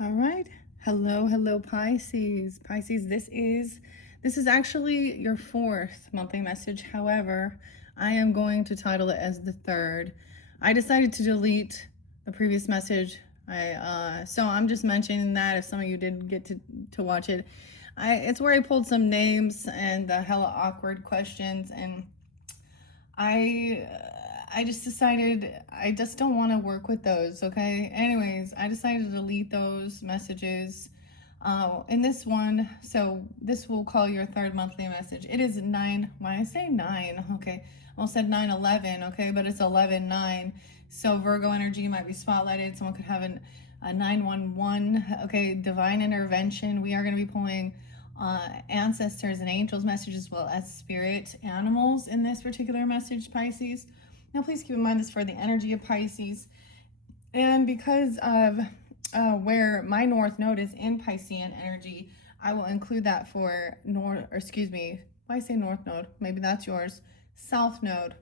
All right. Hello, Pisces. Pisces, this is actually your fourth monthly message. However, I am going to title it as the third. I decided to delete the previous message. So I'm just mentioning that if some of you didn't get to watch it. It's where I pulled some names and the hella awkward questions, and I I just decided I just don't want to work with those. Okay. Anyways, I decided to delete those messages. In this one, so this will call your third monthly message. It is 9. When I say 9, okay, I almost said 9/11. Okay, but it's 11/9. So Virgo energy might be spotlighted. Someone could have a 911. Okay, divine intervention. We are going to be pulling ancestors and angels message as well as spirit animals in this particular message, Pisces. Now please keep in mind this for the energy of Pisces, and because of where my north node is in Piscean energy, I will include that for why I say north node, maybe that's yours, south node,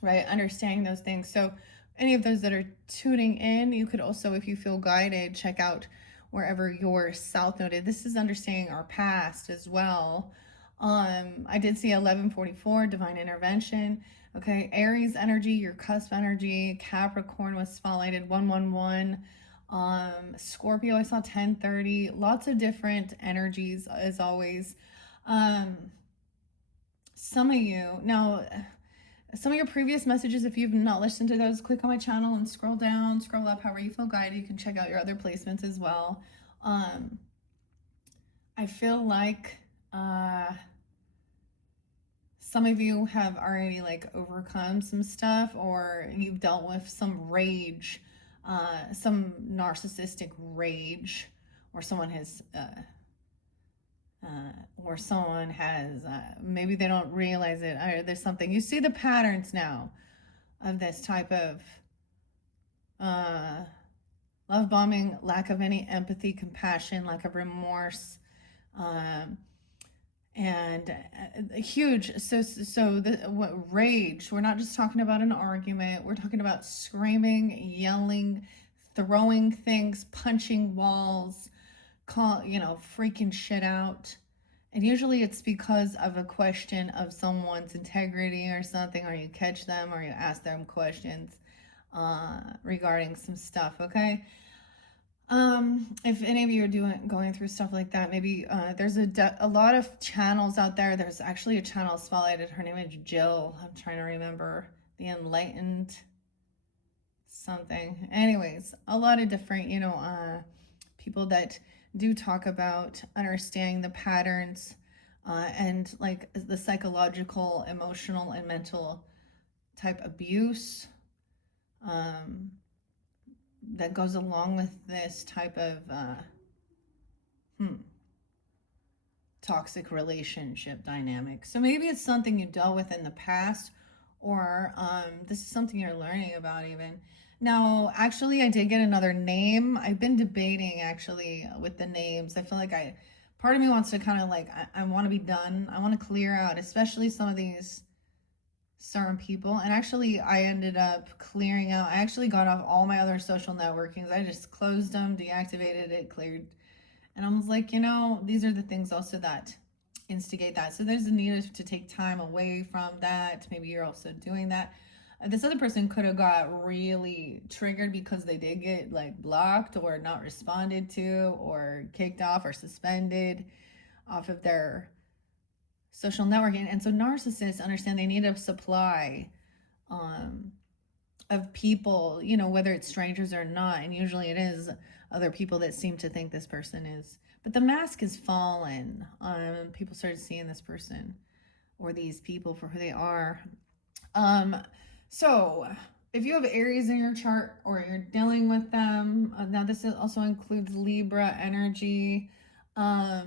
right? Understanding those things. So any of those that are tuning in, you could also, if you feel guided, check out wherever your south node is. This is understanding our past as well. I did see 1144, divine intervention. Okay, Aries energy, your cusp energy. Capricorn was spotlighted, 111. Scorpio, I saw 1030. Lots of different energies as always. Some of you now, some of your previous messages, if you've not listened to those, click on my channel and scroll down, scroll up, however you feel guided. You can check out your other placements as well. I feel like some of you have already like overcome some stuff, or you've dealt with some rage, some narcissistic rage, or someone has maybe they don't realize it, or there's something. You see the patterns now of this type of love bombing, lack of any empathy, compassion, lack of remorse, and huge. What rage? We're not just talking about an argument. We're talking about screaming, yelling, throwing things, punching walls, freaking shit out. And usually it's because of a question of someone's integrity or something, or you catch them or you ask them questions regarding some stuff, okay? If any of you are going through stuff like that, maybe there's a lot of channels out there. There's actually a channel spotlighted. Her name is Jill. I'm trying to remember, the Enlightened something. Anyways, a lot of different, people that do talk about understanding the patterns and like the psychological, emotional, and mental type abuse that goes along with this type of toxic relationship dynamic. So maybe it's something you dealt with in the past, or this is something you're learning about even. Now, actually, I did get another name. I've been debating actually with the names. I feel like part of me wants to kind of like, I want to be done. I want to clear out, especially some of these certain people. And actually, I ended up clearing out. I actually got off all my other social networkings. I just closed them, deactivated it, cleared. And I was like, these are the things also that instigate that. So there's a need to take time away from that. Maybe you're also doing that. This other person could have got really triggered because they did get like blocked or not responded to or kicked off or suspended off of their social networking. And so narcissists understand they need a supply of people, whether it's strangers or not. And usually it is other people that seem to think this person is. But the mask is fallen. People started seeing this person or these people for who they are. So if you have Aries in your chart or you're dealing with them, now this also includes Libra energy. I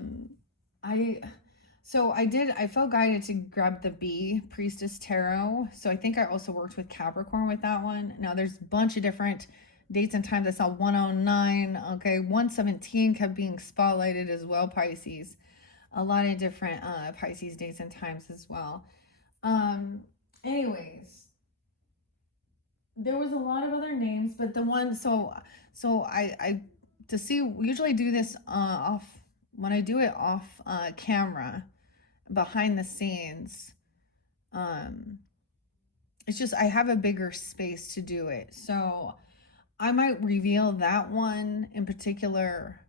felt guided to grab the B, Priestess Tarot. So I think I also worked with Capricorn with that one. Now there's a bunch of different dates and times. I saw 109, okay, 117 kept being spotlighted as well, Pisces. A lot of different Pisces dates and times as well. Anyways, there was a lot of other names, but the one, so I to see, we usually do this off, when I do it off camera, behind the scenes. It's just, I have a bigger space to do it. So I might reveal that one in particular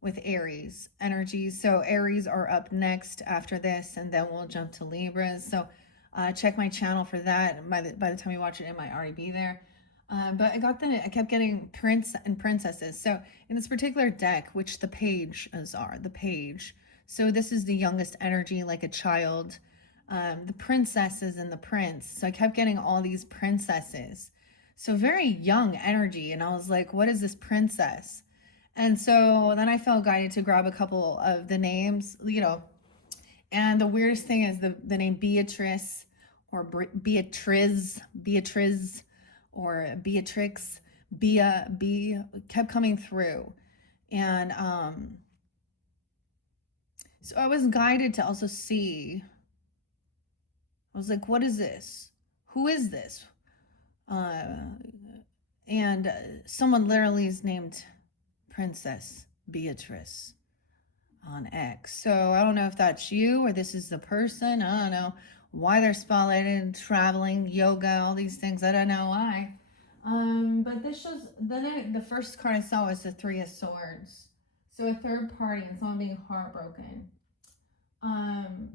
with Aries energies. So Aries are up next after this, and then we'll jump to Libras. So check my channel for that. By the time you watch it, it might already be there. But I kept getting prince and princesses. So in this particular deck, which the pages are, the page. So this is the youngest energy, like a child. The princesses and the prince. So I kept getting all these princesses. So very young energy. And I was like, what is this princess? And so then I felt guided to grab a couple of the names, you know. And the weirdest thing is the name Beatrice or Beatriz or Beatrix, B kept coming through. And so I was guided to also see, I was like, what is this? Who is this? And someone literally is named Princess Beatrice on X. So I don't know if that's you or this is the person. I don't know why they're spotlighted, traveling, yoga, all these things. I don't know why. But this shows, the first card I saw was the Three of Swords. So a third party and someone being heartbroken.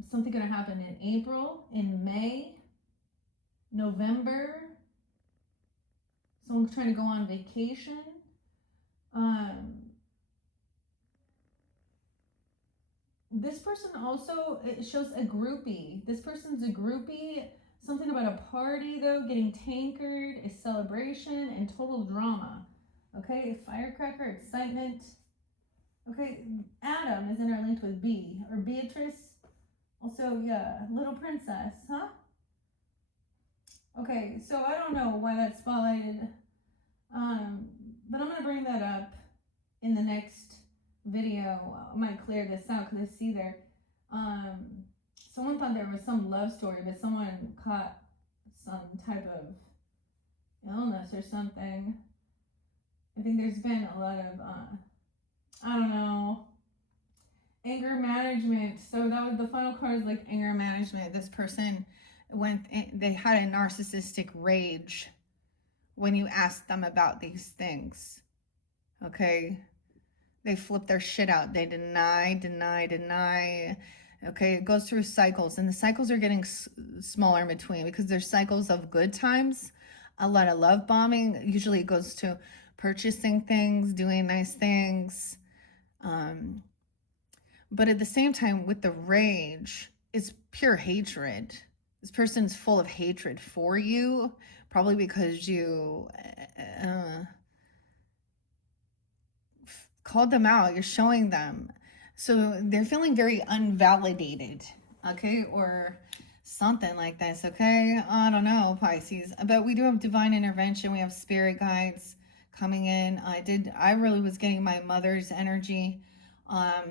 Something gonna happen in April, in May, November. Someone trying to go on vacation. This person also, it shows a groupie. This person's a groupie. Something about a party though, getting tankered, a celebration, and total drama. Okay, firecracker, excitement. Okay, Adam is interlinked with B, or Beatrice. Also, yeah, little princess, huh? Okay, so I don't know why that's spotlighted. But I'm gonna bring that up in the next video. I might clear this out because I see there. Someone thought there was some love story, but someone caught some type of illness or something. I think there's been a lot of, I don't know, anger management. So that was the final card, is like anger management. This person they had a narcissistic rage when you asked them about these things. Okay, they flip their shit out. They deny. Okay, it goes through cycles, and the cycles are getting smaller in between because there's cycles of good times, a lot of love bombing. Usually it goes to purchasing things, doing nice things. But at the same time, with the rage, it's pure hatred. This person's full of hatred for you, probably because you called them out. You're showing them. So they're feeling very unvalidated, okay? Or something like this, okay? I don't know, Pisces. But we do have divine intervention. We have spirit guides coming in. I really was getting my mother's energy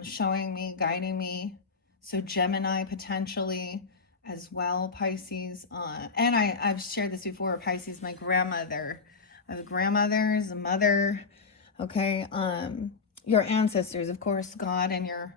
showing me, guiding me. So Gemini potentially as well, Pisces. And I've shared this before, Pisces, my grandmother. I have grandmothers, a mother, okay? Your ancestors, of course, God and your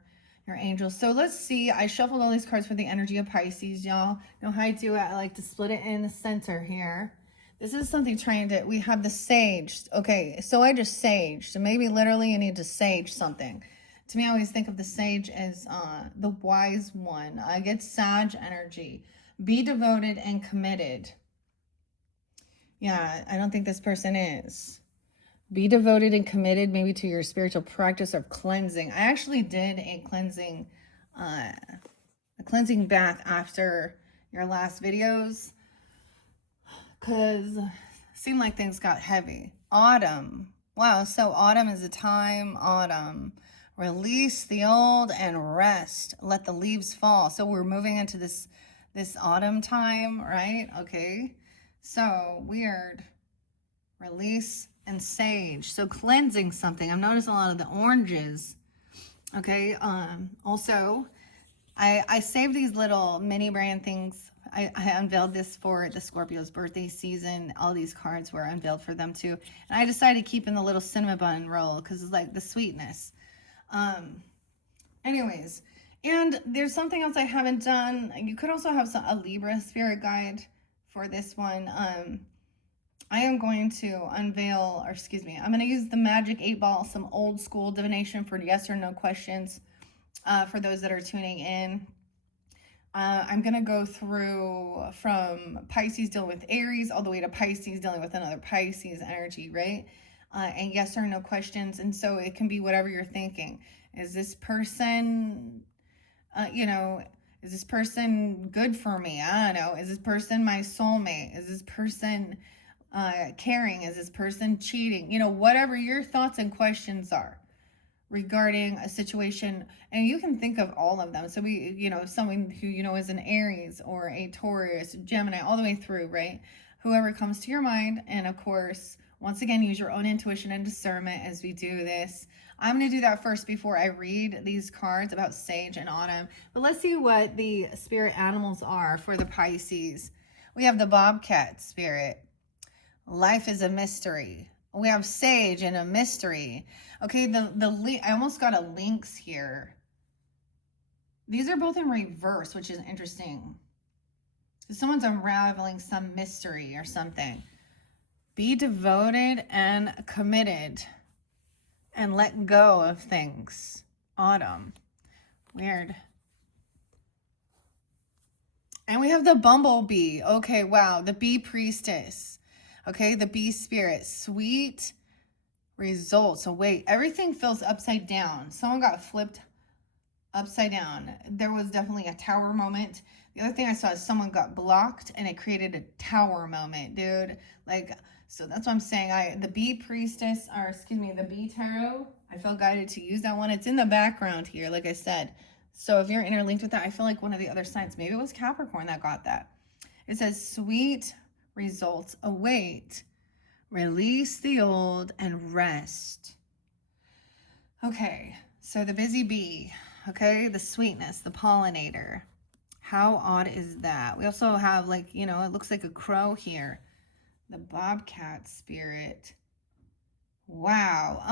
angels. So let's see. I shuffled all these cards for the energy of Pisces. Y'all know how I do it. I like to split it in the center here. This is something we have the sage. Okay, so I just saged. So maybe literally you need to sage something. To me, I always think of the sage as the wise one. I get Sag energy. Be devoted and committed. Yeah, I don't think this person is. Be devoted and committed maybe to your spiritual practice of cleansing. I actually did a cleansing bath after your last videos because it seemed like things got heavy. Autumn. Wow, so autumn is a time. Autumn. Release the old and rest. Let the leaves fall. So we're moving into this autumn time, right? Okay. So weird. Release and sage. So cleansing something. I've noticed a lot of the oranges. Okay. Also, I saved these little mini brand things I unveiled this for the Scorpio's birthday season. All these cards were unveiled for them too. And I decided to keep in the little cinnamon bun roll because it's like the sweetness. Anyways, and there's something else I haven't done. You could also have a Libra spirit guide for this one. I am going to unveil, or excuse me, I'm going to use the Magic 8 Ball, some old school divination for yes or no questions for those that are tuning in. I'm going to go through from Pisces dealing with Aries all the way to Pisces dealing with another Pisces energy, right? And yes or no questions. And so it can be whatever you're thinking. Is this person, is this person good for me? I don't know. Is this person my soulmate? Is this person caring? Is this person cheating? Whatever your thoughts and questions are regarding a situation, and you can think of all of them. So someone who is an Aries or a Taurus, Gemini, all the way through, right? Whoever comes to your mind, and of course, once again, use your own intuition and discernment as we do this. I'm going to do that first before I read these cards about Sage and Autumn. But let's see what the spirit animals are for the Pisces. We have the Bobcat spirit. Life is a mystery. We have Sage and a mystery. Okay, I almost got a Lynx here. These are both in reverse, which is interesting. Someone's unraveling some mystery or something. Be devoted and committed and let go of things. Autumn. Weird. And we have the Bumblebee. Okay, wow. The Bee Priestess. Okay, the Bee Spirit. Sweet results. So wait, everything feels upside down. Someone got flipped upside down. There was definitely a tower moment. The other thing I saw is someone got blocked and it created a tower moment, dude. So that's what I'm saying. The Bee Priestess, the Bee Tarot, I felt guided to use that one. It's in the background here, like I said. So if you're interlinked with that, I feel like one of the other signs, maybe it was Capricorn that got that. It says, sweet results await. Release the old and rest. Okay, so the busy bee, okay, the sweetness, the pollinator. How odd is that? We also have it looks like a crow here. The bobcat spirit. Wow.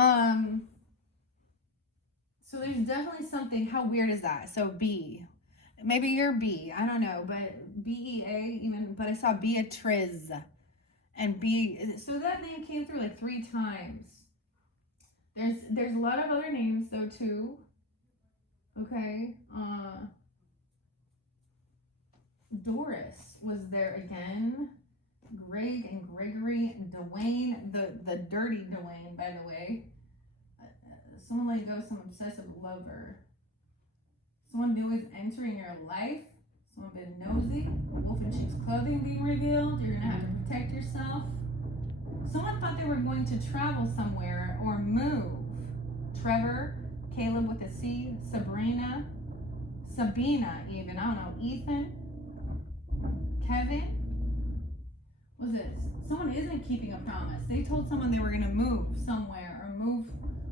So there's definitely something. How weird is that? So bee. Maybe you're B. I don't know, but B-E-A even, but I saw Beatriz. And so that name came through like 3 times. There's a lot of other names though too. Okay. Doris was there again. Greg and Gregory, Dwayne, the dirty Dwayne, by the way. Someone let go, some obsessive lover. Someone new is entering your life. Someone been nosy. A wolf in sheep's clothing being revealed. You're gonna have to protect yourself. Someone thought they were going to travel somewhere or move. Trevor, Caleb with a C, Sabina even, I don't know, Ethan, Kevin. What's this? Someone isn't keeping a promise. They told someone they were going to move somewhere or move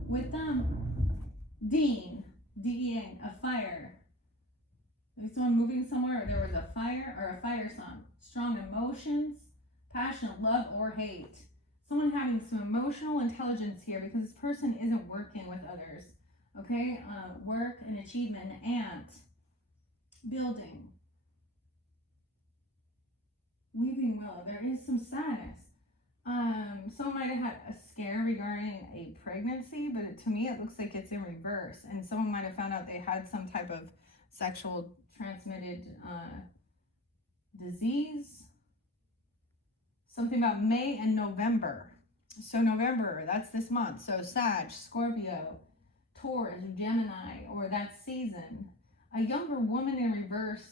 with them. Dean, D-E-N, a fire. Like someone moving somewhere, or there was a fire, or a fire song. Strong emotions, passion, love, or hate. Someone having some emotional intelligence here because this person isn't working with others. Okay? Work and achievement, ant. Building. Weaving willow. There is some sadness. Someone might have had a scare regarding a pregnancy, but to me it looks like it's in reverse. And someone might have found out they had some type of sexual transmitted disease. Something about May and November. So November, that's this month. So Sag, Scorpio, Taurus, Gemini, or that season. A younger woman in reverse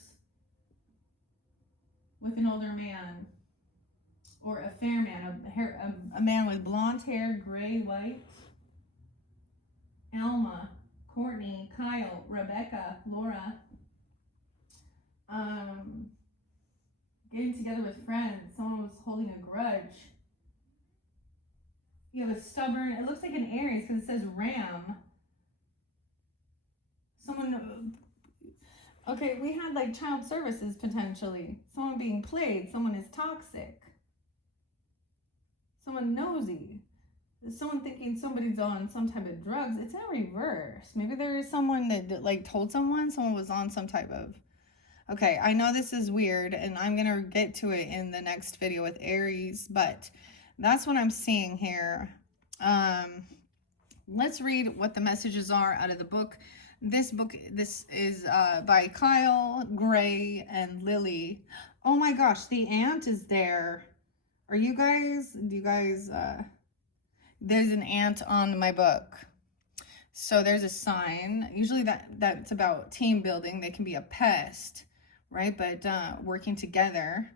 with an older man. Or a fair man, a man with blonde hair, gray, white. Alma, Courtney, Kyle, Rebecca, Laura. Getting together with friends. Someone was holding a grudge. You have a stubborn, it looks like an Aries because it says ram. Someone, Okay, we had like child services potentially. Someone being played, someone is toxic, someone nosy, someone thinking somebody's on some type of drugs. It's in reverse. Maybe there is someone that like told someone was on some type of. Okay, I know this is weird and I'm going to get to it in the next video with Aries, but that's what I'm seeing here. Let's read what the messages are out of the book. This is by Kyle, Gray, and Lily. Oh my gosh, the ant is there. Do you guys, there's an ant on my book. So there's a sign. Usually that's about team building. They can be a pest, right? But working together.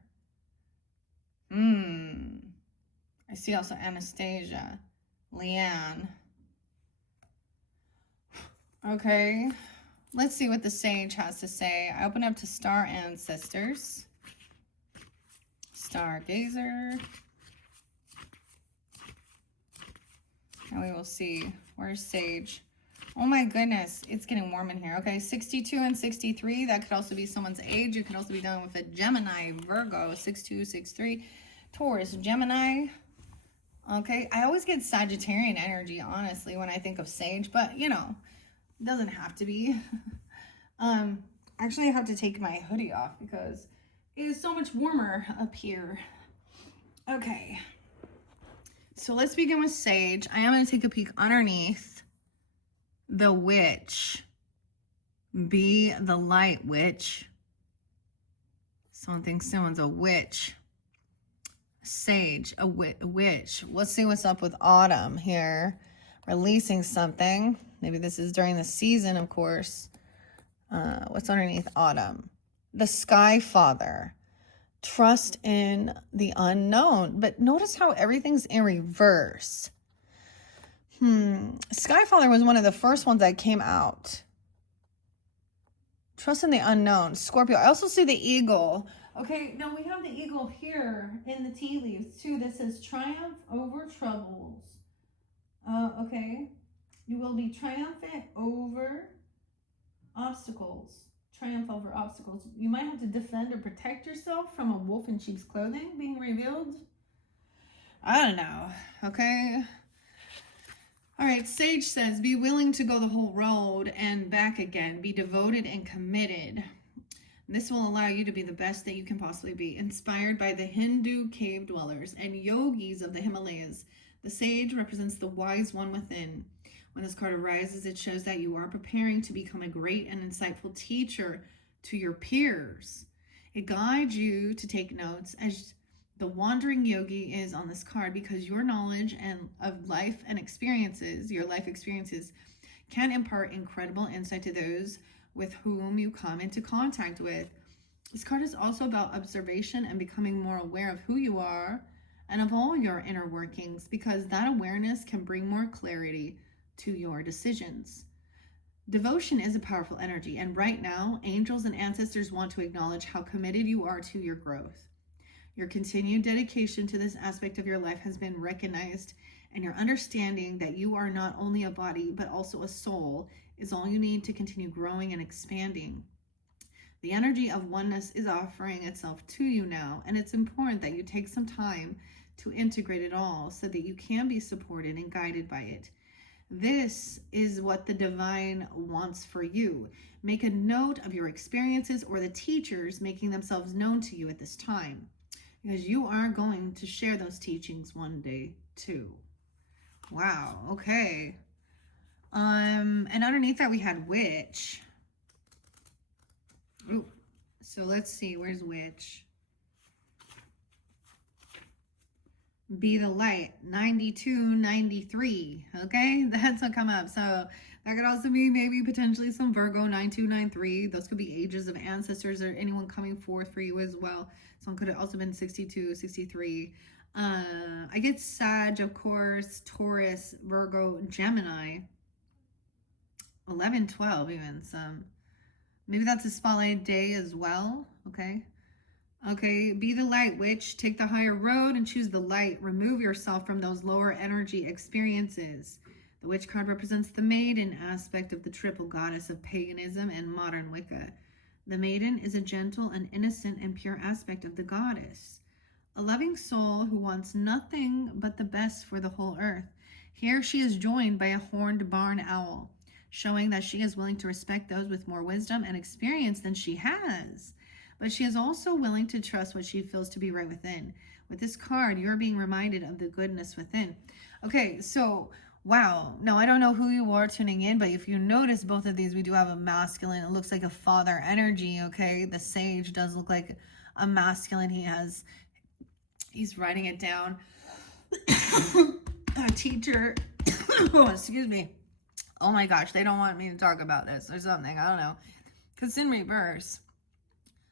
I see also Anastasia, Leanne. Okay, let's see what the sage has to say. I open up to Star Ancestors. Stargazer. And we will see. Where's Sage? Oh my goodness, it's getting warm in here. Okay, 62 and 63. That could also be someone's age. You could also be dealing with a Gemini, Virgo, 62, 63, Taurus, Gemini. Okay, I always get Sagittarian energy, honestly, when I think of Sage, but you know, it doesn't have to be. Actually, I have to take my hoodie off because it is so much warmer up here. Okay, so let's begin with Sage. I am going to take a peek underneath the Witch. Be the light, witch. Someone thinks someone's a witch. Sage, a witch. Let's see what's up with Autumn here. Releasing something. Maybe this is during the season, of course. What's underneath Autumn? The Sky Father. Trust in the unknown. But notice how everything's in reverse. Sky Father was one of the first ones that came out. Trust in the unknown. Scorpio. I also see the eagle. Okay, now we have the eagle here in the tea leaves too. This says triumph over troubles. Okay. You will be triumphant over obstacles. Triumph over obstacles. You might have to defend or protect yourself from a wolf in sheep's clothing being revealed. I don't know. Okay. All right, Sage says, be willing to go the whole road and back again. Be devoted and committed. This will allow you to be the best that you can possibly be. Inspired by the Hindu cave dwellers and yogis of the Himalayas, the sage represents the wise one within. When this card arises, it shows that you are preparing to become a great and insightful teacher to your peers. It guides you to take notes as the wandering yogi is on this card, because your knowledge and of life and experiences, your life experiences, can impart incredible insight to those with whom you come into contact with. This card is also about observation and becoming more aware of who you are and of all your inner workings, because that awareness can bring more clarity to your decisions. Devotion is a powerful energy, and right now, angels and ancestors want to acknowledge how committed you are to your growth. Your continued dedication to this aspect of your life has been recognized, and your understanding that you are not only a body, but also a soul is all you need to continue growing and expanding. The energy of oneness is offering itself to you now, and it's important that you take some time to integrate it all so that you can be supported and guided by it. This is what the divine wants for you. Make a note of your experiences or the teachers making themselves known to you at this time, because you are going to share those teachings one day too. Wow, okay. And underneath that we had witch. Ooh, so let's see, where's witch? Be the light, 92, 93. Okay, that's what come up. So that could also be maybe potentially some Virgo, 92, 93. Those could be ages of ancestors or anyone coming forth for you as well. Someone could have also been 62, 63. I get Sag, of course, Taurus, Virgo, Gemini, 11, 12 even. Some, maybe that's a spotlight day as well. Okay. Okay, be the light, witch. Take the higher road and choose the light. Remove yourself from those lower energy experiences. The witch card represents the maiden aspect of the triple goddess of paganism and modern Wicca. The maiden is a gentle and innocent and pure aspect of the goddess, a loving soul who wants nothing but the best for the whole earth. Here she is joined by a horned barn owl, showing that she is willing to respect those with more wisdom and experience than she has. But she is also willing to trust what she feels to be right within. With this card, you're being reminded of the goodness within. Okay, so wow. Now, I don't know who you are tuning in, but if you notice both of these, we do have a masculine. It looks like a father energy, okay? The sage does look like a masculine. He's writing it down. A teacher. Oh, excuse me. Oh my gosh, they don't want me to talk about this or something. I don't know. Because it's in reverse.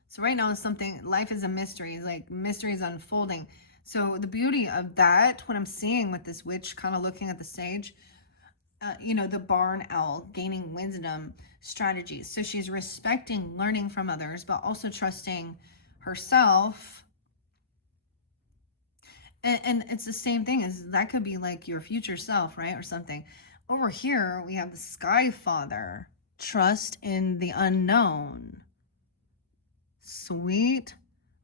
So right now, life is a mystery. It's like mystery is unfolding. So the beauty of that, what I'm seeing with this witch kind of looking at the stage, the barn owl gaining wisdom strategies. So she's respecting, learning from others, but also trusting herself. And it's the same thing as that could be like your future self, right? Or something. Over here, we have the Sky Father. Trust in the unknown. Sweet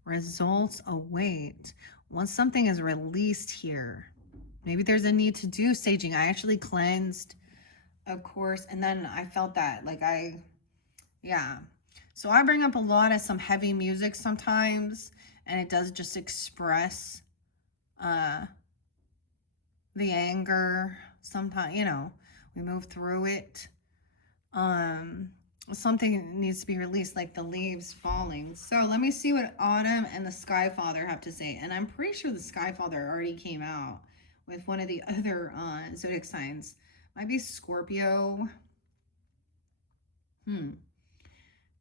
results await. Once something is released here, maybe there's a need to do staging. I actually cleansed, of course, and then I felt that, yeah. So I bring up a lot of some heavy music sometimes, and it does just express the anger. Sometimes, we move through it. Something needs to be released, like the leaves falling. So let me see what Autumn and the Sky Father have to say. And I'm pretty sure the Sky Father already came out with one of the other zodiac signs. Might be Scorpio.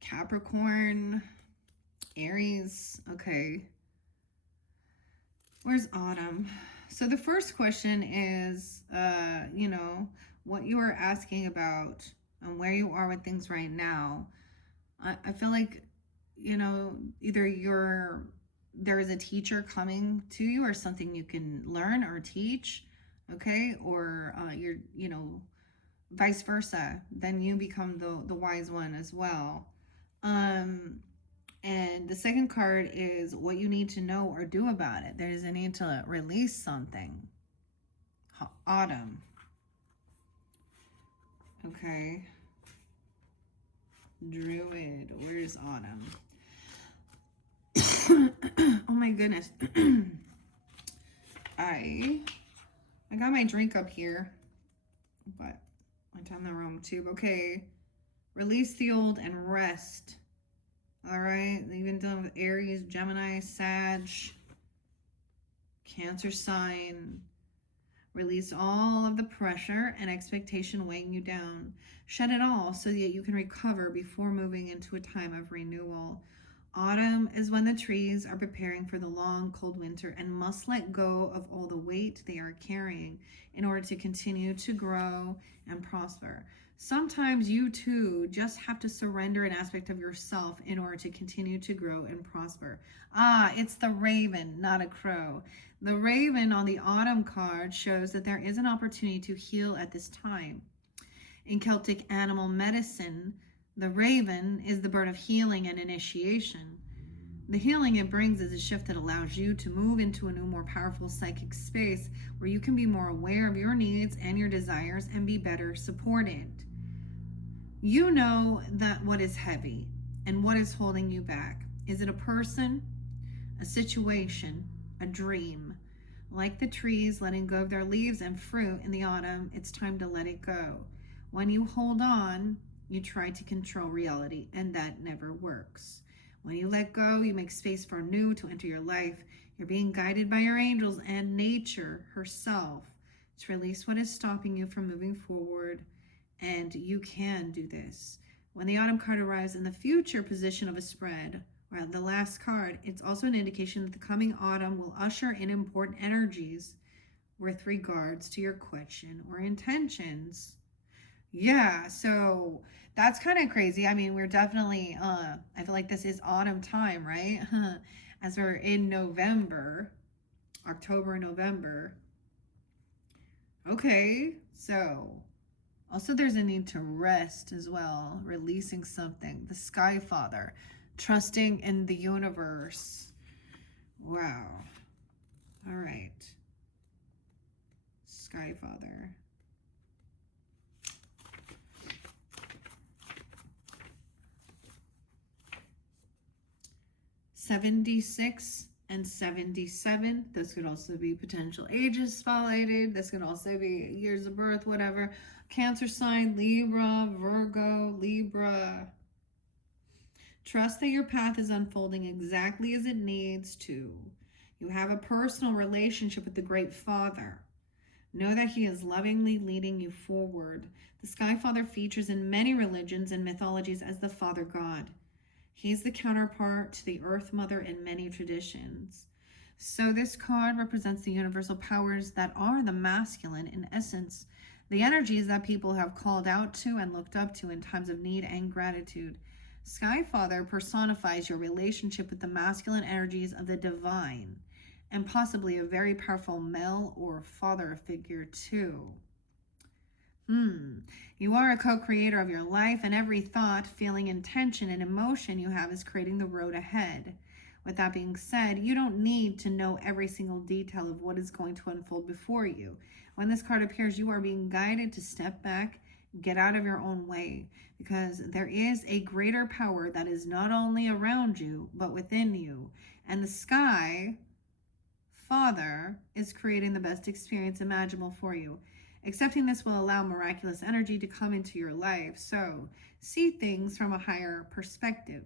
Capricorn. Aries. Okay. Where's Autumn? So the first question is, what you are asking about and where you are with things right now. I feel like, either there is a teacher coming to you or something you can learn or teach, okay? Or you're, vice versa. Then you become the wise one as well. And the second card is what you need to know or do about it. There's a need to release something. Autumn. Okay. Druid. Where's Autumn? Oh my goodness. I got my drink up here, but I down the wrong tube. Okay. Release the old and rest. All right. Even dealing with Aries, Gemini, Sag, Cancer sign. Release all of the pressure and expectation weighing you down. Shed it all so that you can recover before moving into a time of renewal. Autumn is when the trees are preparing for the long, cold winter and must let go of all the weight they are carrying in order to continue to grow and prosper. Sometimes you too just have to surrender an aspect of yourself in order to continue to grow and prosper. It's the raven, not a crow. The raven on the autumn card shows that there is an opportunity to heal at this time. In Celtic animal medicine, the raven is the bird of healing and initiation. The healing it brings is a shift that allows you to move into a new, more powerful psychic space where you can be more aware of your needs and your desires and be better supported. You know that what is heavy and what is holding you back. Is it a person, a situation, a dream? Like the trees letting go of their leaves and fruit in the autumn, it's time to let it go. When you hold on, you try to control reality, and that never works. When you let go, you make space for new to enter your life. You're being guided by your angels and nature herself to release what is stopping you from moving forward, and you can do this. When the autumn card arrives in the future position of a spread, or the last card, it's also an indication that the coming autumn will usher in important energies with regards to your question or intentions. Yeah, so that's kind of crazy. I mean, we're definitely, I feel like this is autumn time, right? As we're in November, October, November. Okay, so Also, there's a need to rest as well, releasing something. The Sky Father, trusting in the universe. Wow. All right. Sky Father. (76) and 77. This could also be potential ages spotlighted. This could also be years of birth, whatever. Cancer sign, Libra, Virgo, Libra. Trust that your path is unfolding exactly as it needs to. You have a personal relationship with the Great Father. Know that he is lovingly leading you forward. The Sky Father features in many religions and mythologies as the Father God. He is the counterpart to the Earth Mother in many traditions. So this card represents the universal powers that are the masculine in essence, the energies that people have called out to and looked up to in times of need and gratitude. Sky Father personifies your relationship with the masculine energies of the divine, and possibly a very powerful male or father figure too. You are a co-creator of your life, and every thought, feeling, intention, and emotion you have is creating the road ahead. With that being said, you don't need to know every single detail of what is going to unfold before you. When this card appears, you are being guided to step back, get out of your own way, because there is a greater power that is not only around you, but within you. And the Sky Father is creating the best experience imaginable for you. Accepting this will allow miraculous energy to come into your life. So see things from a higher perspective,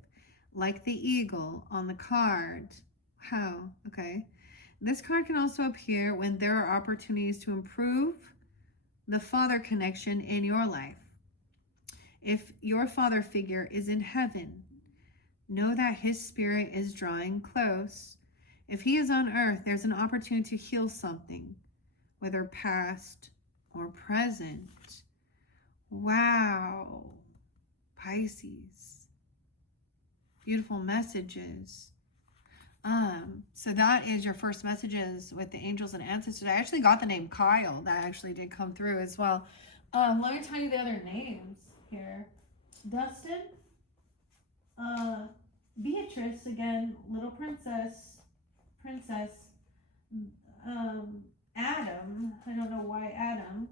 like the eagle on the card. How? Okay. This card can also appear when there are opportunities to improve the father connection in your life. If your father figure is in heaven, know that his spirit is drawing close. If he is on earth, there's an opportunity to heal something, whether past or present. Wow. Pisces. Beautiful messages. So that is your first messages with the angels and ancestors. I actually got the name Kyle. That actually did come through as well. Let me tell you the other names here. Dustin. Beatrice, again, little princess. Adam, I don't know why Adam.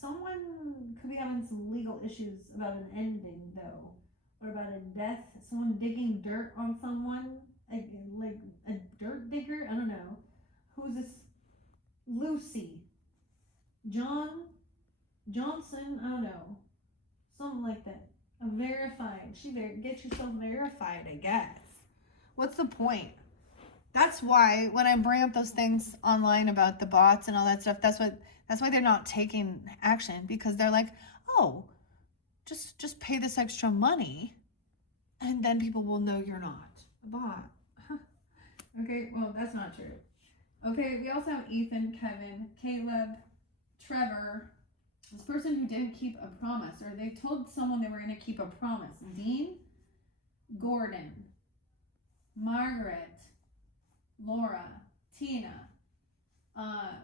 Someone could be having some legal issues about an ending, though. Or about a death. Someone digging dirt on someone. Like a dirt digger? I don't know. Who's this? Lucy. Johnson? I don't know. Something like that. Verified. Get yourself verified, I guess. What's the point? That's why when I bring up those things online about the bots and all that stuff, that's why they're not taking action, because they're like, oh, just pay this extra money and then people will know you're not a bot. Okay, well, that's not true. Okay, we also have Ethan, Kevin, Caleb, Trevor, this person who didn't keep a promise, or they told someone they were going to keep a promise. Dean, Gordon, Margaret, Laura, Tina,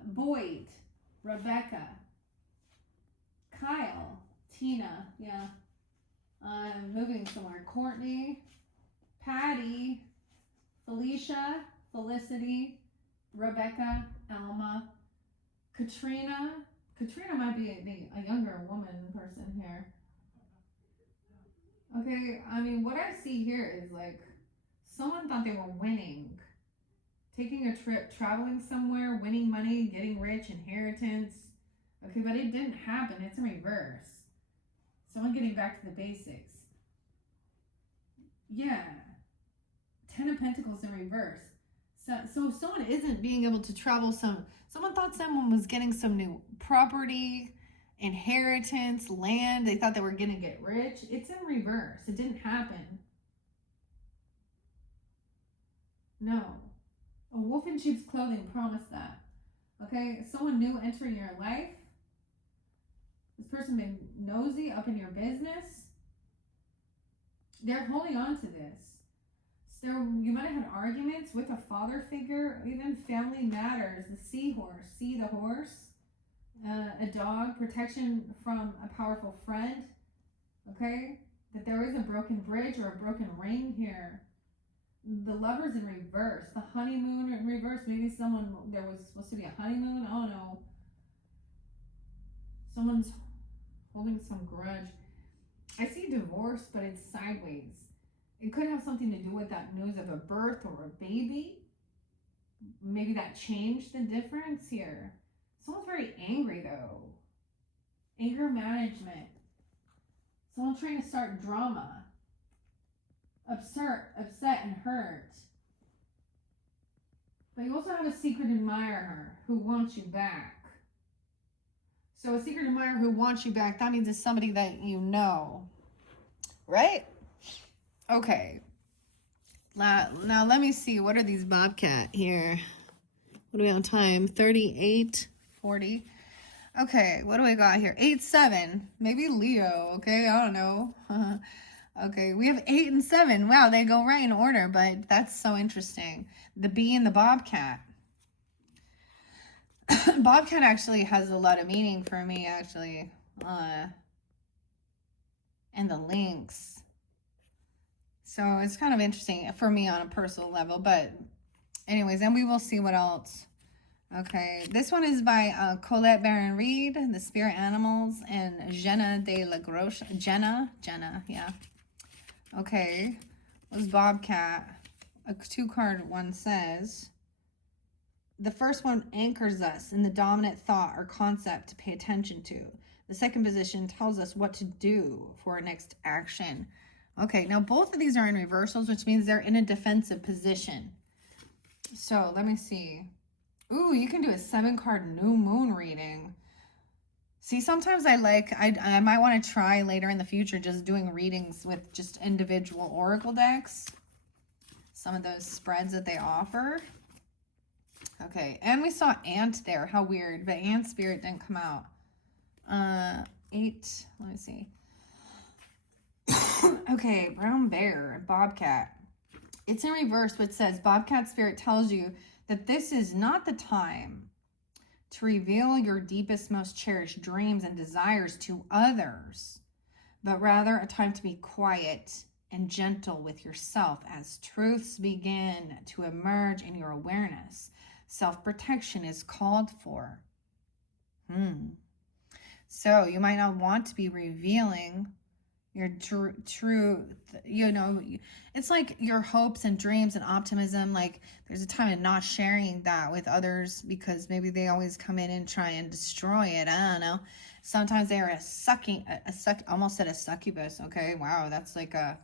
Boyd, Rebecca, Kyle, Tina, yeah, moving somewhere, Courtney, Patty, Felicia, Felicity, Rebecca, Alma, Katrina might be a younger woman person here. Okay, I mean, what I see here is like someone thought they were winning. Taking a trip, traveling somewhere, winning money, getting rich, inheritance. Okay, but it didn't happen. It's in reverse. Someone getting back to the basics. Yeah. 10 of Pentacles in reverse. So someone isn't being able to travel someone thought someone was getting some new property, inheritance, land. They thought they were going to get rich. It's in reverse. It didn't happen. No. A wolf in sheep's clothing promised that. Okay, someone new entering your life. This person been nosy up in your business. They're holding on to this. So you might have had arguments with a father figure, even family matters. The seahorse, see the horse? A dog, protection from a powerful friend. Okay, that there is a broken bridge or a broken ring here. The Lovers in reverse, the honeymoon in reverse. Maybe there was supposed to be a honeymoon. Oh no, someone's holding some grudge. I see divorce, but it's sideways. It could have something to do with that news of a birth or a baby. Maybe that changed the difference here. Someone's very angry though. Anger management. Someone trying to start drama. Upset and hurt. But you also have a secret admirer who wants you back. So a secret admirer who wants you back, that means it's somebody that you know. Right? Okay. Now let me see. What are these Bobcat here? What are we on time? 38, 40. Okay, what do we got here? 8, 7. Maybe Leo, okay? I don't know. Okay, we have 8 and 7. Wow, they go right in order, but that's so interesting. The bee and the bobcat. Bobcat actually has a lot of meaning for me, actually. And the lynx. So it's kind of interesting for me on a personal level, but anyways, and we will see what else. Okay, this one is by Colette Baron Reed, The Spirit Animals, and Jenna de la Groche. Jenna, yeah. Okay, was Bobcat. A 2-card one says, the first one anchors us in the dominant thought or concept to pay attention to. The second position tells us what to do for our next action. Okay, now both of these are in reversals, which means they're in a defensive position. So let me see. Ooh, you can do a 7-card new moon reading. See, sometimes I might want to try later in the future just doing readings with just individual oracle decks. Some of those spreads that they offer. Okay, and we saw Ant there. How weird, but Ant spirit didn't come out. 8, let me see. Okay, brown bear, bobcat. It's in reverse, but it says Bobcat spirit tells you that this is not the time to reveal your deepest, most cherished dreams and desires to others, but rather a time to be quiet and gentle with yourself as truths begin to emerge in your awareness. Self-protection is called for. So you might not want to be revealing your true, it's like your hopes and dreams and optimism. Like there's a time of not sharing that with others because maybe they always come in and try and destroy it. I don't know. Sometimes they're almost said a succubus. Okay, wow, that's like a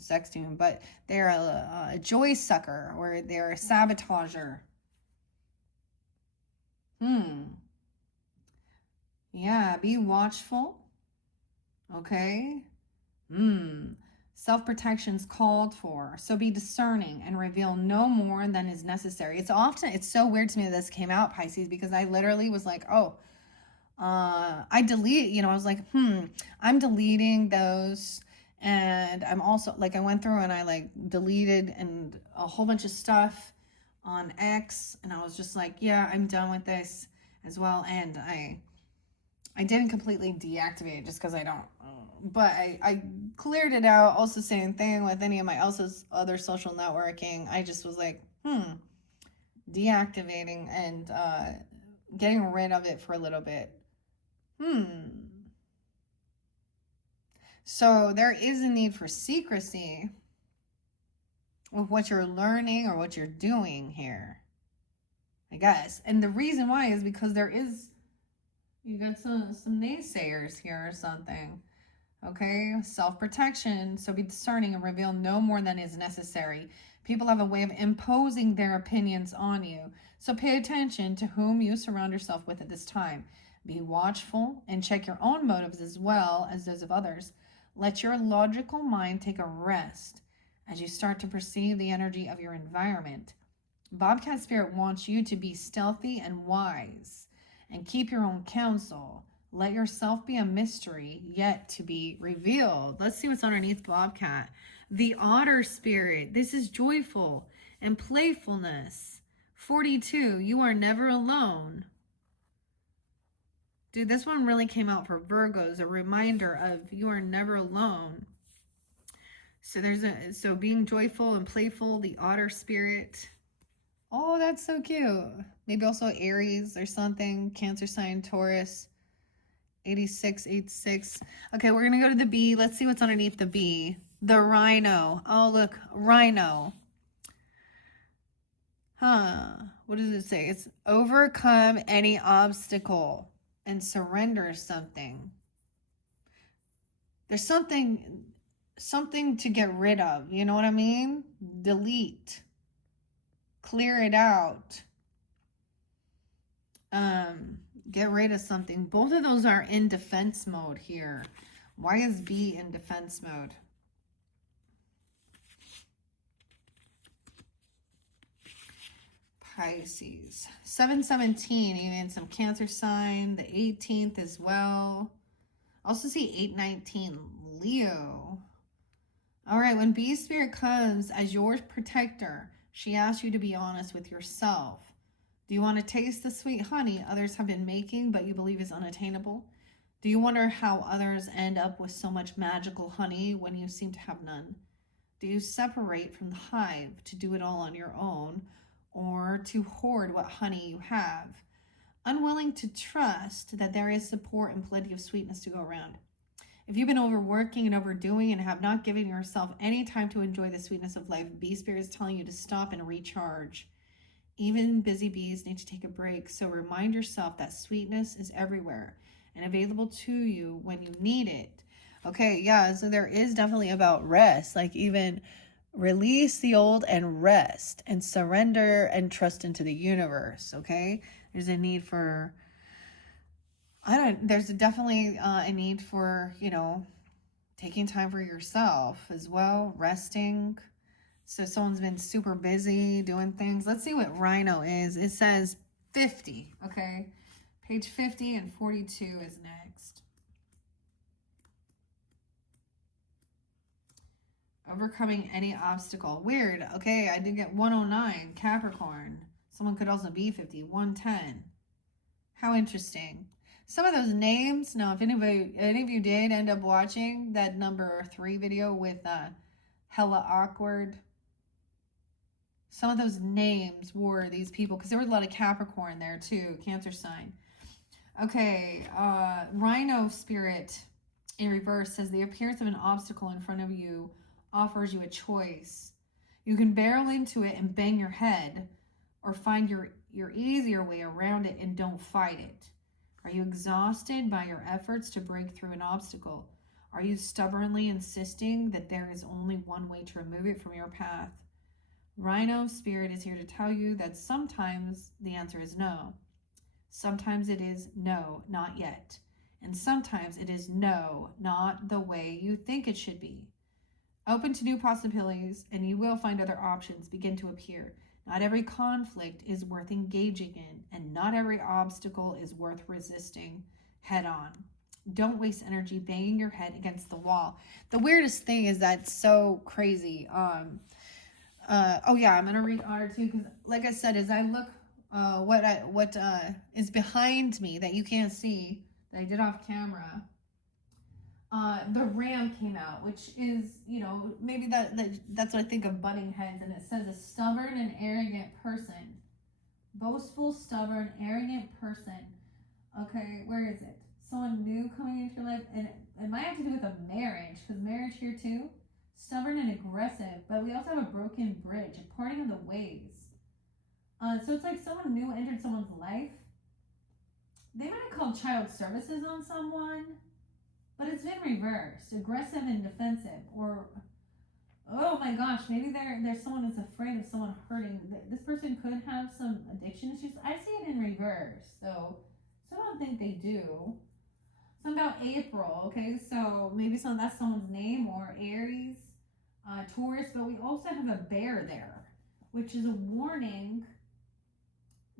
sex demon, but they're a joy sucker or they're a sabotager. Yeah, be watchful. Okay. Self-protection's called for. So be discerning and reveal no more than is necessary. It's so weird to me that this came out, Pisces, because I literally was like, I was like, I'm deleting those. And I'm also like, I went through and I like deleted and a whole bunch of stuff on X. And I was just like, yeah, I'm done with this as well. And I didn't completely deactivate it just because I don't, but I cleared it out. Also same thing with any of my other social networking. I just was like, deactivating and getting rid of it for a little bit. So there is a need for secrecy with what you're learning or what you're doing here, I guess. And the reason why is because you got some naysayers here or something. Okay, self-protection. So be discerning and reveal no more than is necessary. People have a way of imposing their opinions on you. So pay attention to whom you surround yourself with at this time. Be watchful and check your own motives as well as those of others. Let your logical mind take a rest as you start to perceive the energy of your environment. Bobcat Spirit wants you to be stealthy and wise and keep your own counsel. Let yourself be a mystery yet to be revealed. Let's see what's underneath Bobcat. The Otter Spirit. This is joyful and playfulness. 42. You are never alone. Dude, this one really came out for Virgos, a reminder of you are never alone. So being joyful and playful, the otter spirit. Oh, that's so cute. Maybe also Aries or something. Cancer sign, Taurus. 8686. Okay, we're going to go to the B. Let's see what's underneath the B. The rhino. Oh, look, rhino. Huh. What does it say? It's overcome any obstacle and surrender something. There's something to get rid of. You know what I mean? Delete. Clear it out. Get rid of something. Both of those are in defense mode here. Why is B in defense mode? Pisces. 717, even some Cancer sign. The 18th as well. Also see 819, Leo. All right, when B spirit comes as your protector, she asks you to be honest with yourself. Do you want to taste the sweet honey others have been making but you believe is unattainable? Do you wonder how others end up with so much magical honey when you seem to have none? Do you separate from the hive to do it all on your own, or to hoard what honey you have, unwilling to trust that there is support and plenty of sweetness to go around? If you've been overworking and overdoing and have not given yourself any time to enjoy the sweetness of life, Bee Spirit is telling you to stop and recharge. Even busy bees need to take a break, so remind yourself that sweetness is everywhere and available to you when you need it. Okay, yeah, so there is definitely about rest, like even release the old and rest and surrender and trust into the universe, okay? There's a need for there's definitely a need for, taking time for yourself as well, resting. So someone's been super busy doing things. Let's see what Rhino is. It says 50, okay? Page 50 and 42 is next. Overcoming any obstacle. Weird. Okay, I did get 109, Capricorn. Someone could also be 50, 110. How interesting. Some of those names, now if any of you did end up watching that number 3 video with Hella Awkward, some of those names were these people, because there was a lot of Capricorn there too, Cancer sign. Okay, Rhino spirit in reverse says the appearance of an obstacle in front of you offers you a choice. You can barrel into it and bang your head, or find your easier way around it and don't fight it. Are you exhausted by your efforts to break through an obstacle? Are you stubbornly insisting that there is only one way to remove it from your path? Rhino spirit is here to tell you that sometimes the answer is no. Sometimes it is no, not yet. And sometimes it is no, not the way you think it should be. Open to new possibilities, and you will find other options begin to appear. Not every conflict is worth engaging in, and not every obstacle is worth resisting head on. Don't waste energy banging your head against the wall. The weirdest thing is that's so crazy. Oh yeah, I'm gonna read Otter too, because like I said, as I look what is behind me that you can't see that I did off camera. The ram came out, which is, maybe that's what I think of butting heads, and it says a stubborn and arrogant person. Boastful, stubborn, arrogant person. Okay, where is it? Someone new coming into your life, and it might have to do with a marriage, because marriage here too. Stubborn and aggressive, but we also have a broken bridge, a parting of the ways. So it's like someone new entered someone's life. They might have called child services on someone, but it's been reversed, aggressive and defensive, or oh my gosh, maybe there's someone that's afraid of someone hurting. This person could have some addiction issues. I see it in reverse, so I don't think they do. So about April, okay, so maybe that's someone's name, or Aries, Taurus, but we also have a bear there, which is a warning,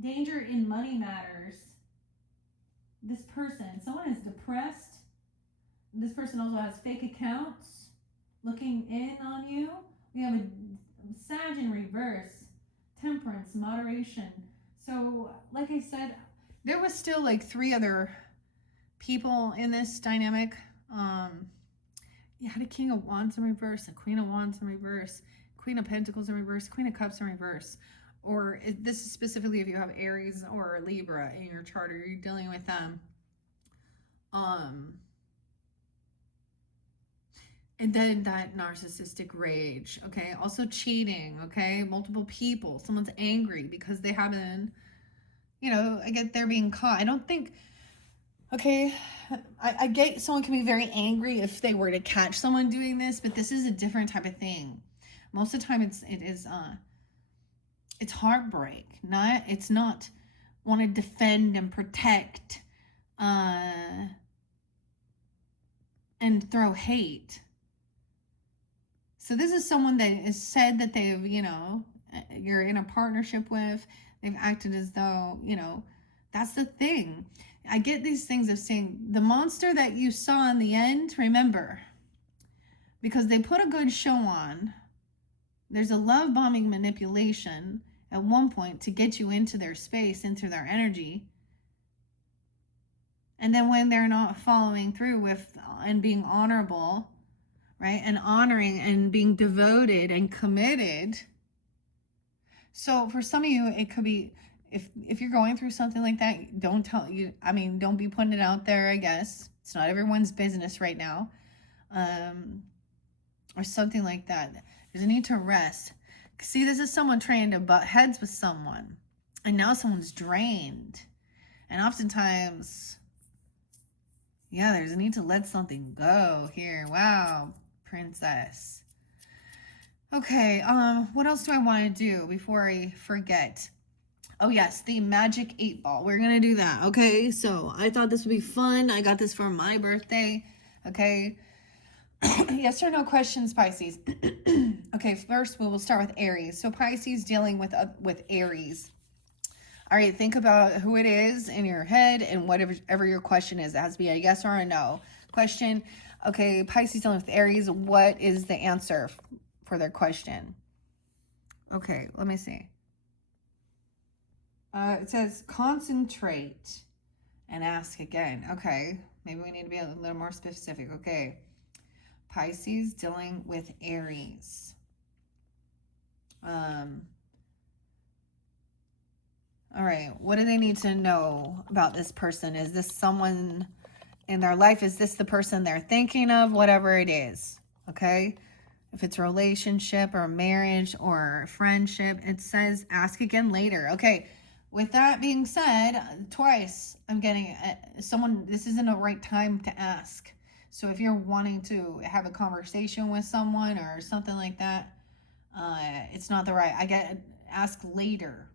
danger in money matters. This person, someone is depressed. This person also has fake accounts looking in on you. We have a Sag in reverse, temperance, moderation. So, like I said, there was still like 3 other people in this dynamic. You had a King of Wands in reverse, a Queen of Wands in reverse, Queen of Pentacles in reverse, Queen of Cups in reverse. Or this is specifically if you have Aries or Libra in your chart, or you're dealing with them. And then that narcissistic rage, okay? Also cheating, okay? Multiple people. Someone's angry because they haven't, you know, I get they're being caught. I don't think, okay, I get someone can be very angry if they were to catch someone doing this, but this is a different type of thing. Most of the time it's heartbreak. It's not want to defend and protect and throw hate. So this is someone that is said that they've, you know, you're in a partnership with. They've acted as though, you know, that's the thing. I get these things of saying the monster that you saw in the end, remember, because they put a good show on. There's a love bombing manipulation at one point to get you into their space, into their energy. And then when they're not following through with and being honorable, right, and honoring and being devoted and committed. So for some of you, it could be, if you're going through something like that, don't be putting it out there, I guess. It's not everyone's business right now. Or something like that. There's a need to rest. See, this is someone trying to butt heads with someone. And now someone's drained. And oftentimes, yeah, there's a need to let something go here. Wow, princess. Okay, what else do I want to do before I forget? Oh yes, the magic 8 ball. We're gonna do that. Okay, so I thought this would be fun. I got this for my birthday. Okay. Yes or no questions, Pisces. Okay, first we will start with Aries. So Pisces dealing with Aries. All right, think about who it is in your head and whatever your question is. It has to be a yes or a no question. Okay, Pisces dealing with Aries. What is the answer for their question? Okay, let me see. It says concentrate and ask again. Okay, maybe we need to be a little more specific. Okay, Pisces dealing with Aries. All right, what do they need to know about this person? Is this someone in their life? Is this the person they're thinking of? Whatever it is, okay? If it's a relationship or marriage or friendship, it says ask again later. Okay, with that being said, twice I'm getting someone, this isn't the right time to ask. So if you're wanting to have a conversation with someone or something like that, it's not the right, I get ask later.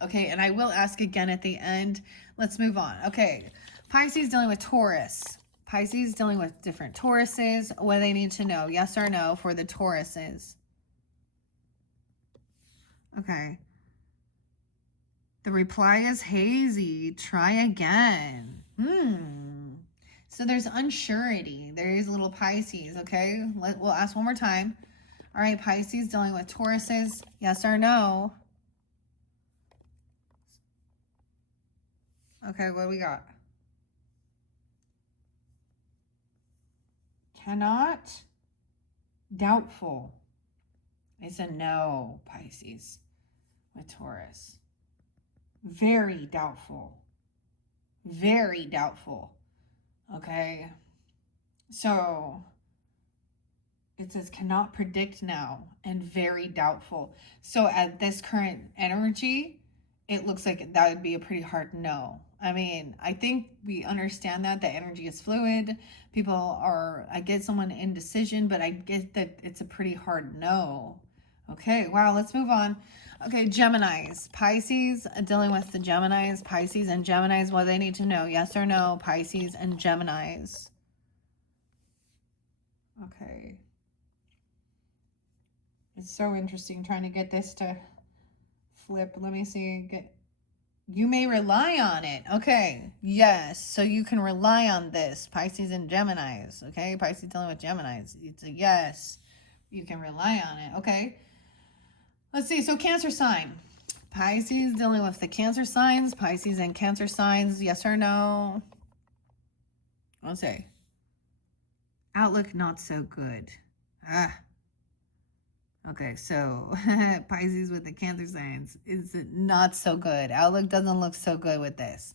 Okay, and I will ask again at the end. Let's move on. Okay, Pisces dealing with Taurus. Pisces dealing with different Tauruses. What do they need to know? Yes or no for the Tauruses? Okay. The reply is hazy. Try again. So there's unsurety. There is a little Pisces, okay? We'll ask one more time. All right, Pisces dealing with Tauruses. Yes or no? Okay, what do we got? Cannot. Doubtful. It's a no, Pisces, with Taurus. Very doubtful. Very doubtful. Okay. So it says cannot predict now and very doubtful. So at this current energy, it looks like that would be a pretty hard no. I mean, I think we understand that the energy is fluid. People are, I get someone indecision, but I get that it's a pretty hard no. Okay, wow, let's move on. Okay, Geminis. Pisces, dealing with the Geminis. Pisces and Geminis, what do they need to know? Yes or no, Pisces and Geminis. Okay. It's so interesting trying to get this to flip. Let me see. You may rely on it. Okay. Yes. So you can rely on this. Pisces and Geminis. Okay. Pisces dealing with Geminis. It's a yes. You can rely on it. Okay. Let's see. So Cancer sign. Pisces dealing with the Cancer signs. Pisces and Cancer signs. Yes or no? I'll say. Outlook not so good. Okay, so Pisces with the Cancer signs is not so good. Outlook doesn't look so good with this.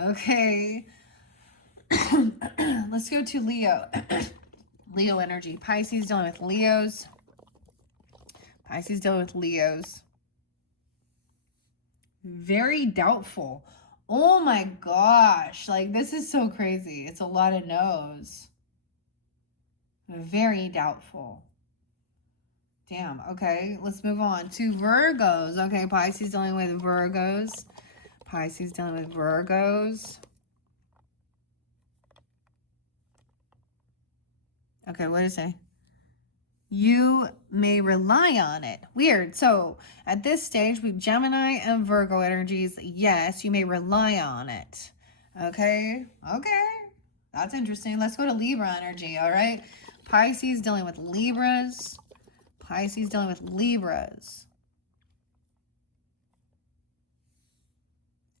Okay. Let's go to Leo. Leo energy. Pisces dealing with Leos. Pisces dealing with Leos. Very doubtful. Oh my gosh. Like, this is so crazy. It's a lot of no's. Very doubtful. Damn. Okay, let's move on to Virgos. Okay, Pisces dealing with Virgos. Pisces dealing with Virgos. Okay, what did it say? You may rely on it. Weird. So at this stage, we Gemini and Virgo energies. Yes, you may rely on it. Okay. Okay. That's interesting. Let's go to Libra energy. All right. Pisces dealing with Libras. Pisces dealing with Libras.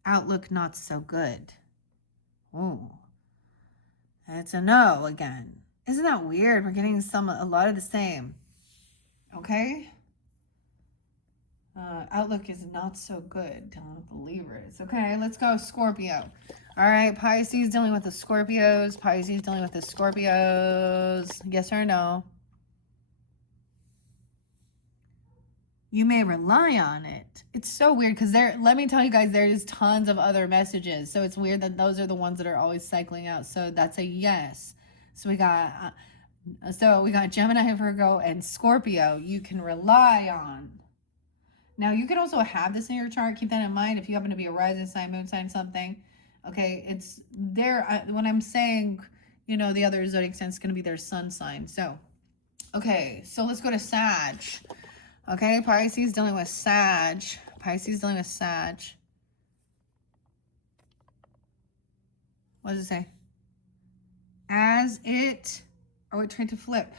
Outlook not so good. Oh, that's a no again. Isn't that weird? We're getting a lot of the same. Okay. Outlook is not so good. Dealing with the Libras. Okay, let's go Scorpio. All right, Pisces dealing with the Scorpios. Pisces dealing with the Scorpios. Yes or no? You may rely on it. It's so weird because let me tell you guys, there's tons of other messages. So it's weird that those are the ones that are always cycling out. So that's a yes. So we got Gemini, Virgo, and Scorpio. You can rely on. Now you could also have this in your chart. Keep that in mind if you happen to be a rising sign, moon sign, something. Okay, it's there. When I'm saying, the other zodiac sign is going to be their sun sign. So, okay, so let's go to Sag. Okay, Pisces dealing with Sag. Pisces dealing with Sag. What does it say? As it, oh, it tried to flip.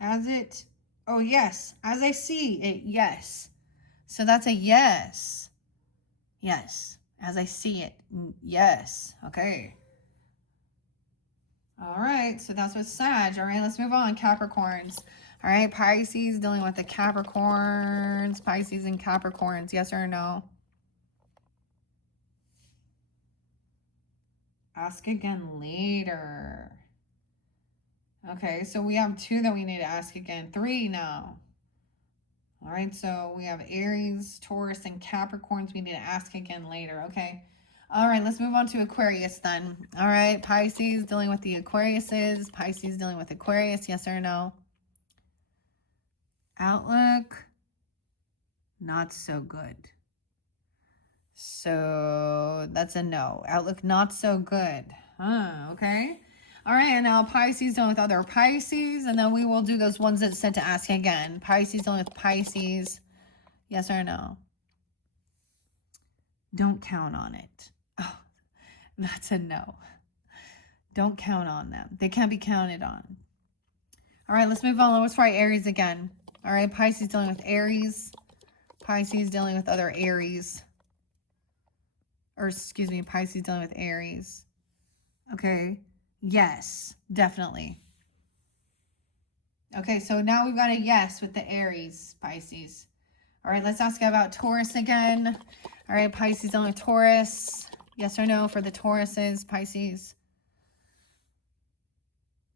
As it, oh, yes. As I see it, yes. So that's a yes. Yes. As I see it, yes. Okay. All right, so that's with Sag. All right, let's move on. Capricorns. All right, Pisces dealing with the Capricorns. Pisces and Capricorns, yes or no? Ask again later. Okay, so we have 2 that we need to ask again. 3 now. All right, so we have Aries, Taurus, and Capricorns. We need to ask again later, okay? All right, let's move on to Aquarius then. All right, Pisces dealing with the Aquariuses. Pisces dealing with Aquarius, yes or no? Outlook, not so good. So that's a no. Outlook, not so good. Okay. All right, and now Pisces dealing with other Pisces, and then we will do those ones that said to ask again. Pisces dealing with Pisces, yes or no? Don't count on it. Oh, that's a no. Don't count on them. They can't be counted on. All right, let's move on. Let's try Aries again. All right, Pisces dealing with Aries. Pisces dealing with other Aries. Or, excuse me, Pisces dealing with Aries. Okay. Yes, definitely. Okay, so now we've got a yes with the Aries, Pisces. All right, let's ask about Taurus again. All right, Pisces dealing with Taurus. Yes or no for the Tauruses, Pisces?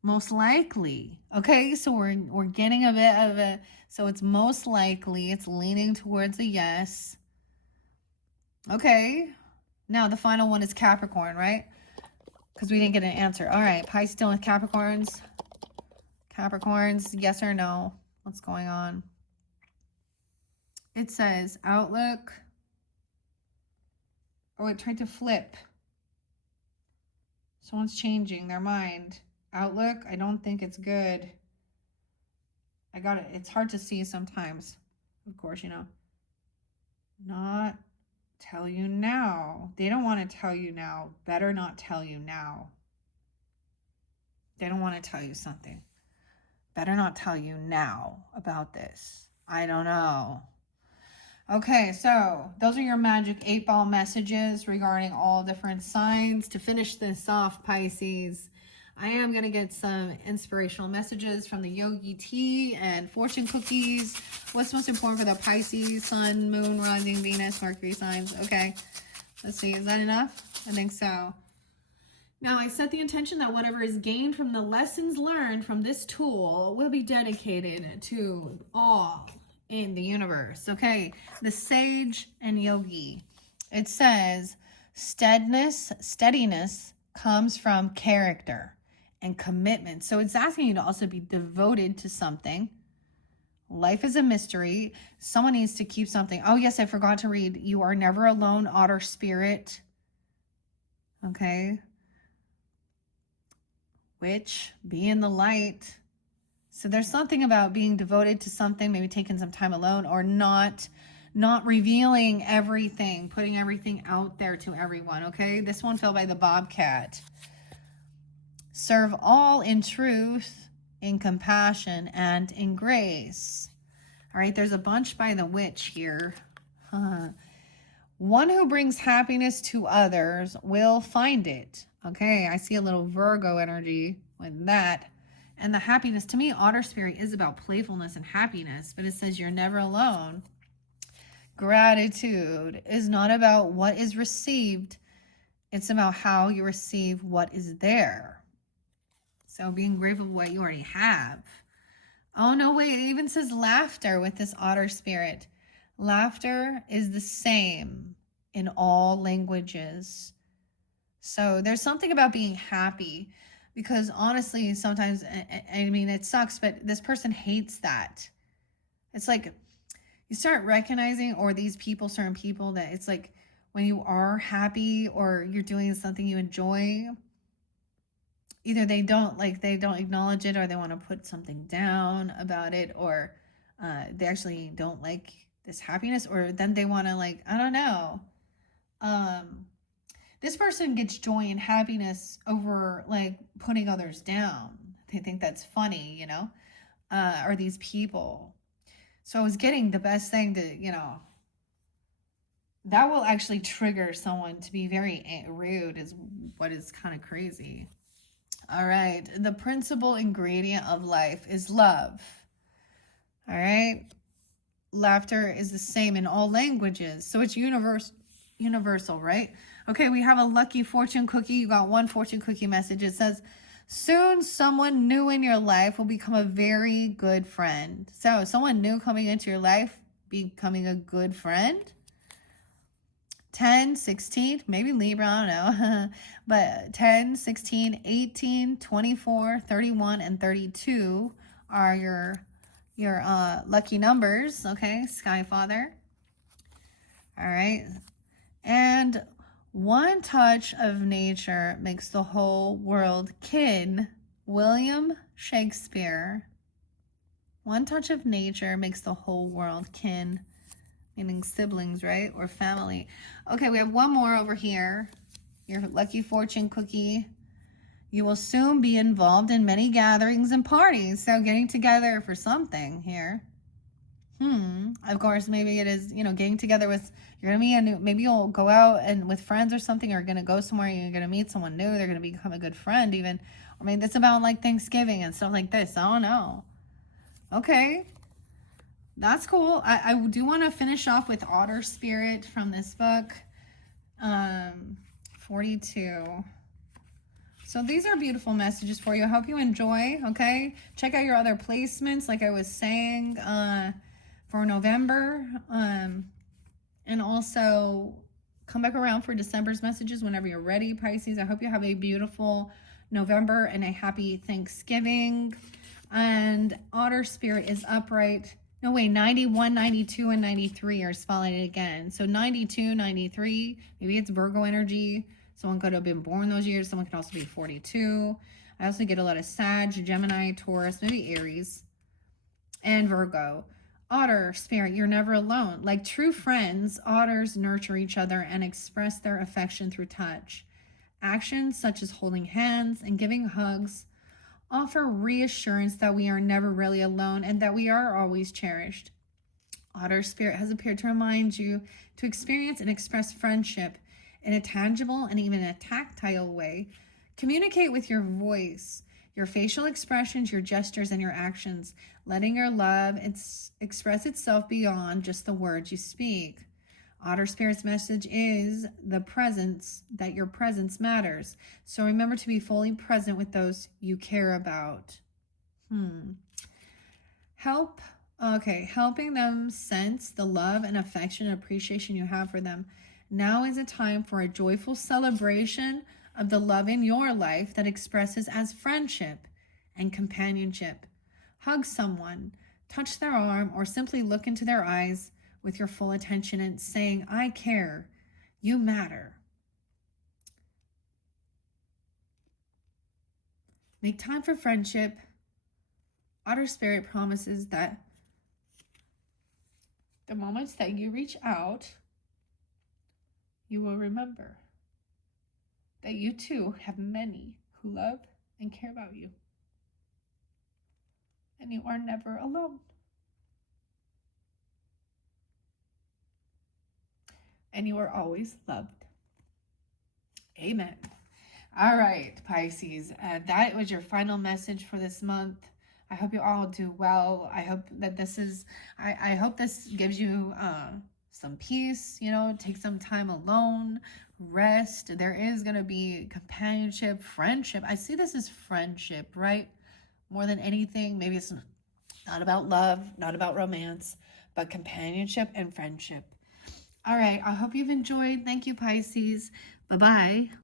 Most likely. Okay, so we're getting a bit of a, so it's most likely, it's leaning towards a yes. Okay, now the final one is Capricorn, right? Because we didn't get an answer. All right, Pisces dealing with Capricorns. Capricorns, yes or no? What's going on? It says outlook. Oh, it tried to flip. Someone's changing their mind. Outlook, I don't think it's good. I got it. It's hard to see sometimes. Of course, Not tell you now. They don't want to tell you now. Better not tell you now. They don't want to tell you something. Better not tell you now about this. I don't know. Okay, so those are your magic 8-ball messages regarding all different signs. To finish this off, Pisces, I am going to get some inspirational messages from the Yogi Tea and fortune cookies. What's most important for the Pisces, Sun, Moon, Rising, Venus, Mercury signs? Okay, let's see. Is that enough? I think so. Now, I set the intention that whatever is gained from the lessons learned from this tool will be dedicated to all in the universe. Okay, the Sage and Yogi. It says, steadiness comes from character and commitment. So it's asking you to also be devoted to something. Life is a mystery. Someone needs to keep something. Oh, yes, I forgot to read. You are never alone, otter spirit. Okay. Which, be in the light. So there's something about being devoted to something, maybe taking some time alone, or not revealing everything, putting everything out there to everyone, okay? This one fell by the bobcat. Serve all in truth, in compassion, and in grace. All right, there's a bunch by the witch here. One who brings happiness to others will find it. Okay, I see a little Virgo energy with that. And the happiness, to me, otter spirit is about playfulness and happiness, but it says you're never alone. Gratitude is not about what is received. It's about how you receive what is there. So being grateful for what you already have. Oh, no, wait, it even says laughter with this otter spirit. Laughter is the same in all languages. So there's something about being happy, because honestly, sometimes, I mean, it sucks, but this person hates that. It's like you start recognizing, or these people, certain people, that it's like when you are happy or you're doing something you enjoy, either they don't acknowledge it, or they want to put something down about it, or they actually don't like this happiness, or then they want to, like, I don't know. This person gets joy and happiness over like putting others down. They think that's funny, you know, or these people. So I was getting the best thing to, you know, that will actually trigger someone to be very rude, is what is kind of crazy. All right. The principal ingredient of life is love. All right. Laughter is the same in all languages. So it's universal, right? Okay, we have a lucky fortune cookie. You got one fortune cookie message. It says, soon someone new in your life will become a very good friend. So someone new coming into your life, becoming a good friend. 10, 16, maybe Libra, I don't know. But 10, 16, 18, 24, 31, and 32 are your lucky numbers. Okay, Sky Father. All right. And one touch of nature makes the whole world kin. William Shakespeare. One touch of nature makes the whole world kin, meaning siblings, right? Or family. Okay, we have one more over here. Your lucky fortune cookie. You will soon be involved in many gatherings and parties. So getting together for something here. Of course, maybe it is, you know, getting together with, you're going to be maybe you'll go out and with friends or something, or going to go somewhere, you're going to meet someone new, they're going to become a good friend even. Or maybe it's about like Thanksgiving and stuff like this. I don't know. Okay. That's cool. I do want to finish off with Otter Spirit from this book. 42. So these are beautiful messages for you. I hope you enjoy, okay? Check out your other placements, like I was saying, for November. And also come back around for December's messages whenever you're ready, Pisces. I hope you have a beautiful November and a happy Thanksgiving. And Otter Spirit is upright. No, wait, 91, 92, and 93 are spotlighted again. So 92, 93, maybe it's Virgo energy. Someone could have been born those years. Someone could also be 42. I also get a lot of Sag, Gemini, Taurus, maybe Aries, and Virgo. Otter Spirit, you're never alone. Like true friends, otters nurture each other and express their affection through touch. Actions such as holding hands and giving hugs offer reassurance that we are never really alone and that we are always cherished. Otter Spirit has appeared to remind you to experience and express friendship in a tangible and even a tactile way. Communicate with your voice, your facial expressions, your gestures, and your actions, letting your love express itself beyond just the words you speak. Otter Spirit's message is the presence, that your presence matters. So remember to be fully present with those you care about. Helping them sense the love and affection and appreciation you have for them. Now is a time for a joyful celebration of the love in your life that expresses as friendship and companionship. Hug someone, touch their arm, or simply look into their eyes with your full attention and saying, I care, you matter. Make time for friendship. Otter Spirit promises that the moments that you reach out, you will remember that you too have many who love and care about you. And you are never alone. And you are always loved. Amen. All right, Pisces, that was your final message for this month. I hope you all do well. I hope that I hope this gives you some peace, take some time alone, rest. There is going to be companionship, friendship. I see this as friendship, right? More than anything. Maybe it's not about love, not about romance, but companionship and friendship. All right, I hope you've enjoyed. Thank you, Pisces. Bye-bye.